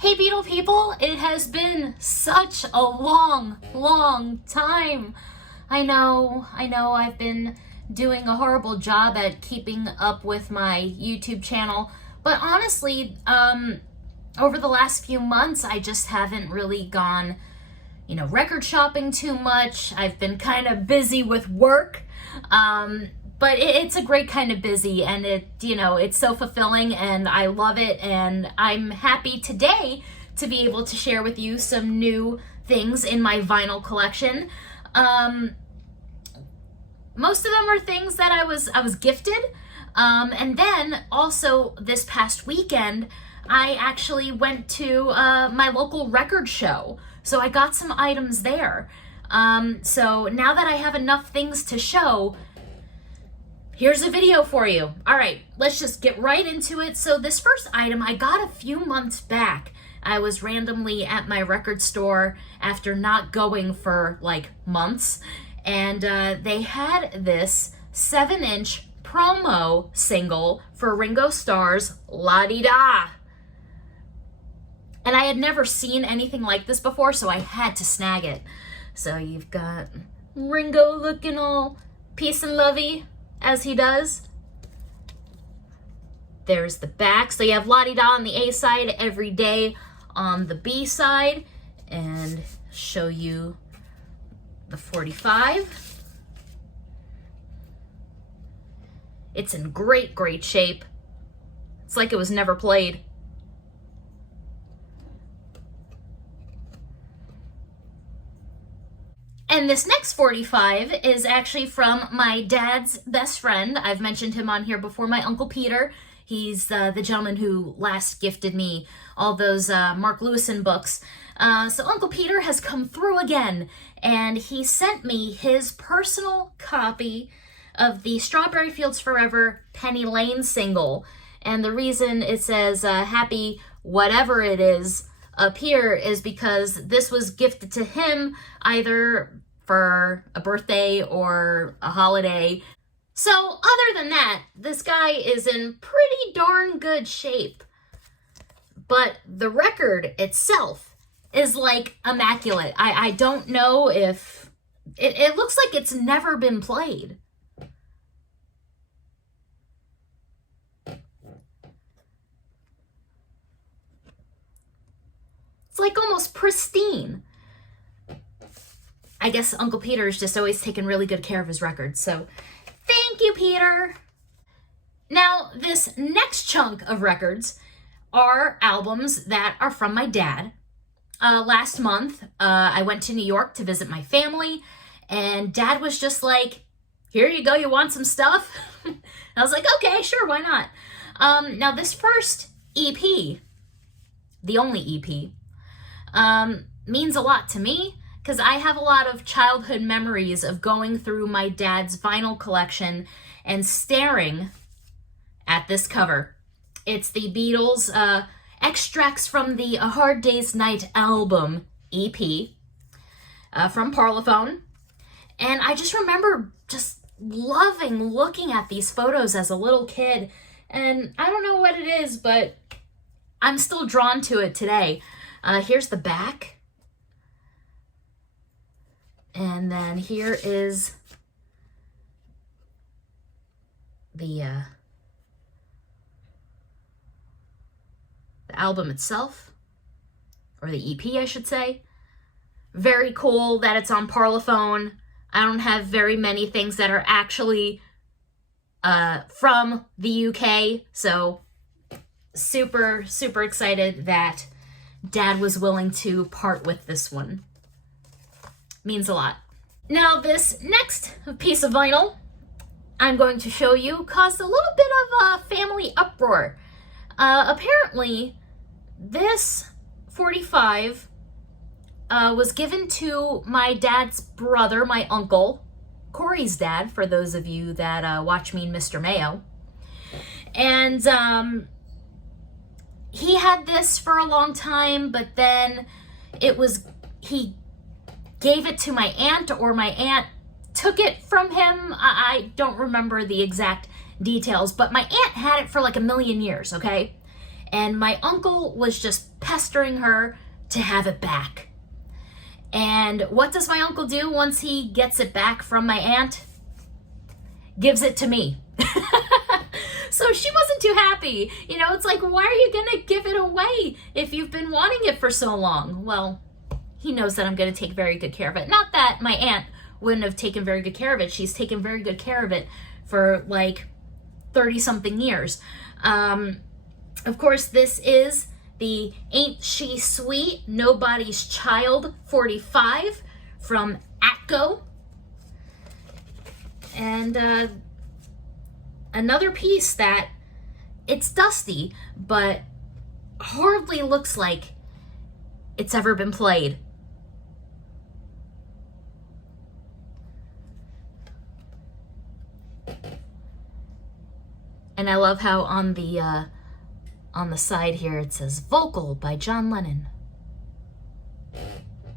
Hey Beatle people, it has been such a long time. I know I've been doing a horrible job at keeping up with my YouTube channel, but honestly, over the last few months, I just haven't really gone, record shopping too much. I've been kind of busy with work, but it's a great kind of busy, and it's so fulfilling, and I love it, and I'm happy today to be able to share with you some new things in my vinyl collection. Most of them are things that I was gifted, and then also this past weekend, I actually went to my local record show, so I got some items there. So now that I have enough things to show, here's a video for you. All right, let's just get right into it. So this first item I got a few months back. I was randomly at my record store after not going for like months, and they had this 7-inch promo single for Ringo Stars' La Di Da. And I had never seen anything like this before, so I had to snag it. So you've got Ringo looking all peace and lovey, as he does. There's the back. So you have La Di Da on the A side, Every Day on the B side, and show you the 45. It's in great shape. It's like it was never played. And this next 45 is actually from my dad's best friend. I've mentioned him on here before, my Uncle Peter. He's the gentleman who last gifted me all those Mark Lewison books. So Uncle Peter has come through again, and he sent me his personal copy of the Strawberry Fields Forever Penny Lane single. And the reason it says happy whatever it is up here is because this was gifted to him either for a birthday or a holiday. So other than that, this guy is in pretty darn good shape. But the record itself is like immaculate. I don't know if it looks like it's never been played. It's like almost pristine. I guess Uncle Peter's just always taken really good care of his records, so thank you, Peter. Now, this next chunk of records are albums that are from my dad. Last month, I went to New York to visit my family, and Dad was just like, here you go, you want some stuff? I was like, okay, sure, why not? Now, this first EP, the only EP, means a lot to me because I have a lot of childhood memories of going through my dad's vinyl collection and staring at this cover. It's the Beatles extracts from the A Hard Day's Night album EP from Parlophone. And I just remember just loving looking at these photos as a little kid. And I don't know what it is, but I'm still drawn to it today. Here's the back. And then here is the album itself, or the EP, I should say. Very cool that it's on Parlophone. I don't have very many things that are actually from the UK, so super excited that Dad was willing to part with this one. Means a lot. Now, this next piece of vinyl I'm going to show you caused a little bit of a family uproar. Apparently, this 45 was given to my dad's brother, my uncle, Corey's dad, for those of you that watch me and Mr. Mayo. And he had this for a long time, but then he gave it to my aunt, or my aunt took it from him. I don't remember the exact details, but my aunt had it for like a million years, okay? And my uncle was just pestering her to have it back. And what does my uncle do once he gets it back from my aunt? Gives it to me. So she wasn't too happy. You know, it's like, why are you gonna give it away if you've been wanting it for so long? Well, he knows that I'm gonna take very good care of it. Not that my aunt wouldn't have taken very good care of it. She's taken very good care of it for like 30-something years. Of course, this is the Ain't She Sweet, Nobody's Child 45 from Atco. And another piece that it's dusty, but hardly looks like it's ever been played. And I love how on the side here it says vocal by John Lennon.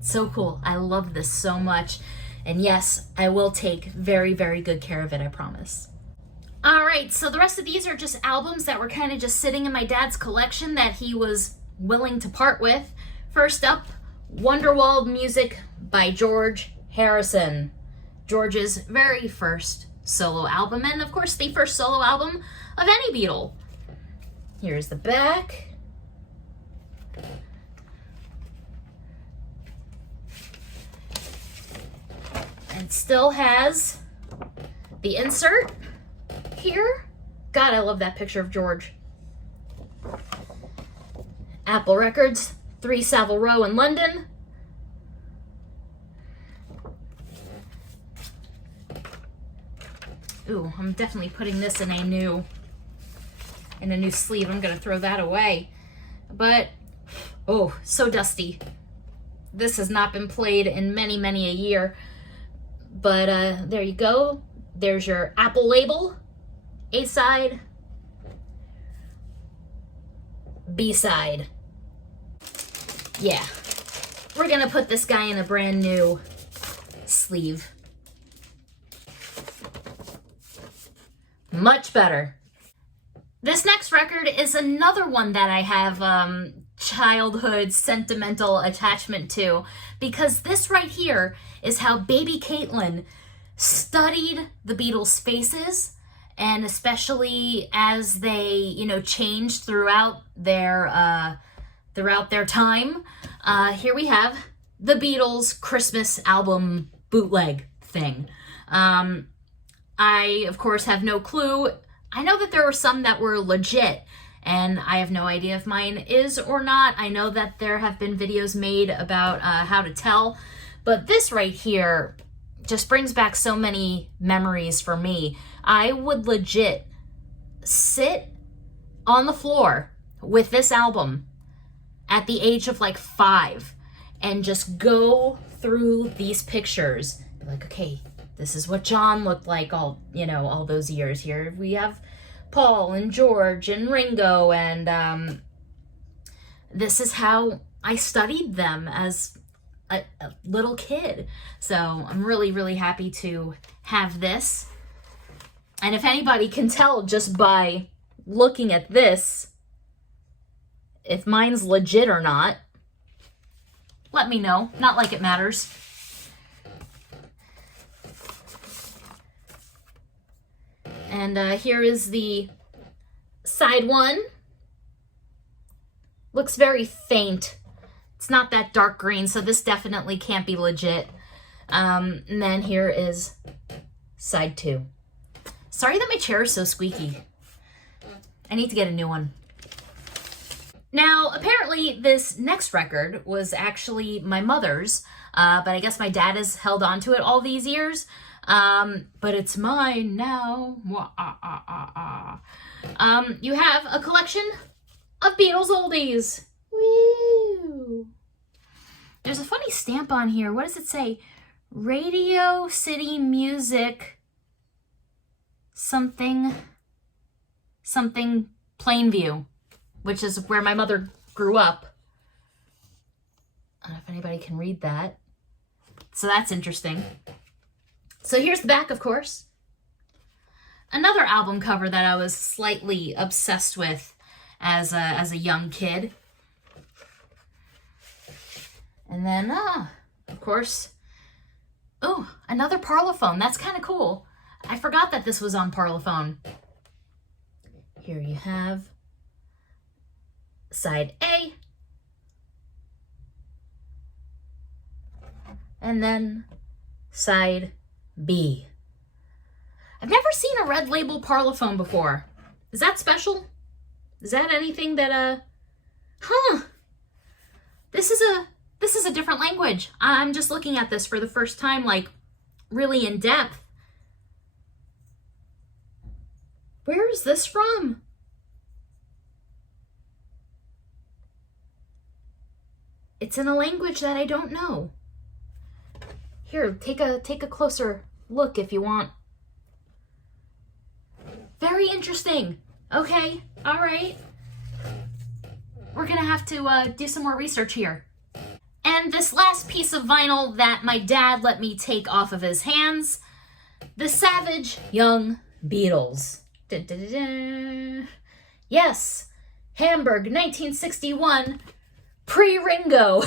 So cool. I love this so much. And yes, I will take very, very good care of it, I promise. All right, so the rest of these are just albums that were kind of just sitting in my dad's collection that he was willing to part with. First up, Wonderwall music by George Harrison. George's very first solo album, and of course the first solo album of any Beatle. Here's the back. And still has the insert here. God, I love that picture of George. Apple Records, 3 Savile Row in London. Ooh, I'm definitely putting this in a new sleeve. I'm gonna throw that away. But, oh, so dusty. This has not been played in many, many a year. But there you go. There's your Apple label. A-side. B-side. Yeah. We're gonna put this guy in a brand new sleeve. Much better. This next record is another one that I have childhood sentimental attachment to, because this right here is how baby Caitlin studied the Beatles' faces, and especially as they, you know, changed throughout their time. Here we have the Beatles Christmas album bootleg thing. I, of course, have no clue. I know that there were some that were legit, and I have no idea if mine is or not. I know that there have been videos made about how to tell, but this right here just brings back so many memories for me. I would legit sit on the floor with this album at the age of like 5 and just go through these pictures. Be like, okay, this is what John looked like all those years. Here we have Paul and George and Ringo, and this is how I studied them as a little kid. So I'm really, really happy to have this. And if anybody can tell just by looking at this if mine's legit or not, let me know. Not like it matters. And here is the side one. Looks very faint. It's not that dark green, so this definitely can't be legit. And then here is side 2. Sorry that my chair is so squeaky. I need to get a new one. Now, apparently this next record was actually my mother's, but I guess my dad has held on to it all these years. But it's mine now. You have a collection of Beatles oldies. Woo! There's a funny stamp on here. What does it say? Radio City Music something Plainview, which is where my mother grew up. I don't know if anybody can read that. So that's interesting. So here's the back, of course. Another album cover that I was slightly obsessed with as a young kid. And then, of course, oh, another Parlophone. That's kind of cool. I forgot that this was on Parlophone. Here you have side A. And then side B. I've never seen a red label Parlophone before. Is that special? Is that anything that, This is a different language. I'm just looking at this for the first time, like, really in depth. Where is this from? It's in a language that I don't know. Here, take a closer look if you want. Very interesting. Okay, all right. We're gonna have to do some more research here. And this last piece of vinyl that my dad let me take off of his hands, the Savage Young Beatles. Da, da, da, da. Yes, Hamburg, 1961, pre-Ringo.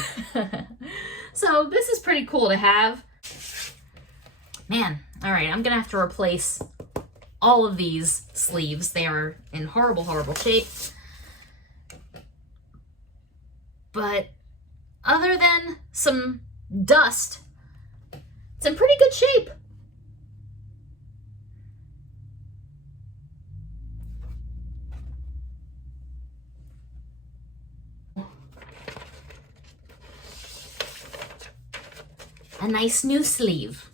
So this is pretty cool to have. Man, all right, I'm gonna have to replace all of these sleeves. They are in horrible, horrible shape. But other than some dust, it's in pretty good shape. A nice new sleeve.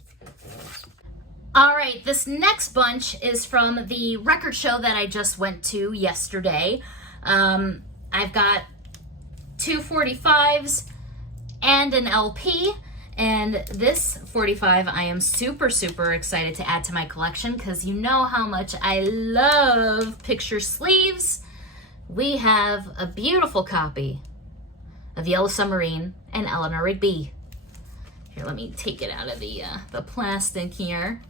All right, this next bunch is from the record show that I just went to yesterday. I've got 2 45s and an LP, and this 45 I am super, super excited to add to my collection because you know how much I love picture sleeves. We have a beautiful copy of Yellow Submarine and Eleanor Rigby. Here, let me take it out of the plastic here.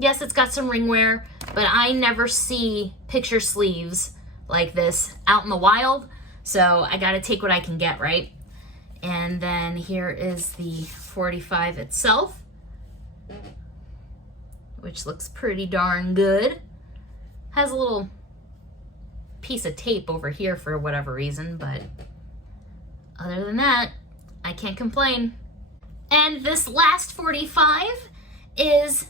Yes, it's got some ring wear, but I never see picture sleeves like this out in the wild, so I gotta take what I can get, right? And then here is the 45 itself, which looks pretty darn good. Has a little piece of tape over here for whatever reason, but other than that, I can't complain. And this last 45 is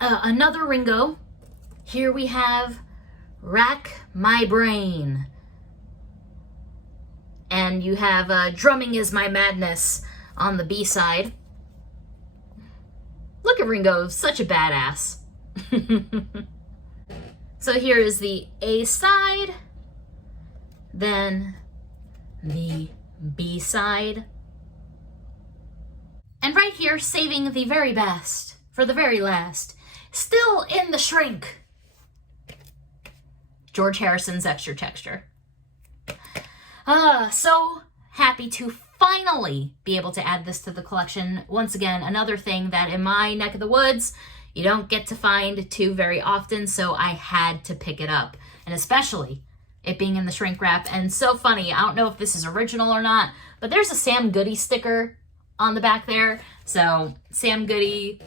another Ringo. Here we have Rack My Brain. And you have Drumming Is My Madness on the B-side. Look at Ringo, such a badass. So here is the A-side, then the B-side. And right here, saving the very best for the very last, still in the shrink, George Harrison's Extra Texture. So happy to finally be able to add this to the collection. Once again, another thing that in my neck of the woods, you don't get to find too very often, so I had to pick it up. And especially it being in the shrink wrap. And so funny, I don't know if this is original or not, but there's a Sam Goody sticker on the back there. So Sam Goody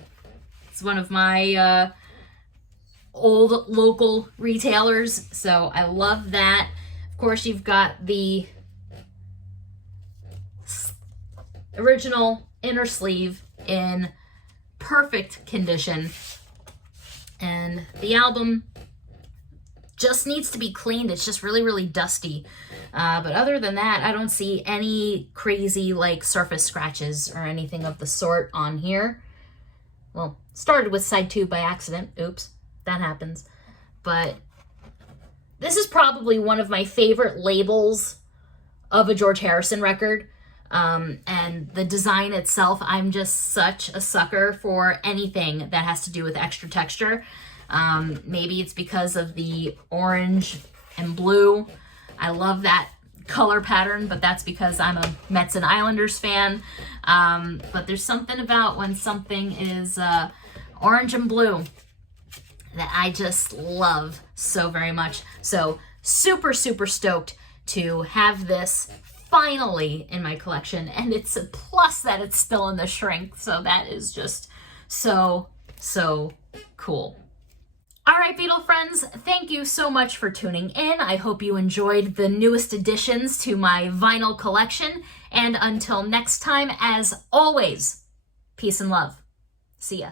is one of my old local retailers, so I love that. Of course, you've got the original inner sleeve in perfect condition, and the album just needs to be cleaned. It's just really, really dusty. But other than that, I don't see any crazy like surface scratches or anything of the sort on here. Well, started with side 2 by accident. Oops, that happens. But this is probably one of my favorite labels of a George Harrison record. And the design itself, I'm just such a sucker for anything that has to do with extra texture. Maybe it's because of the orange and blue. I love that color pattern, but that's because I'm a Mets and Islanders fan. But there's something about when something is orange and blue that I just love so very much. So super, super stoked to have this finally in my collection, and it's a plus that it's still in the shrink, so that is just so cool. All right, Beatle friends, thank you so much for tuning in. I hope you enjoyed the newest additions to my vinyl collection, and until next time, as always, peace and love. See ya.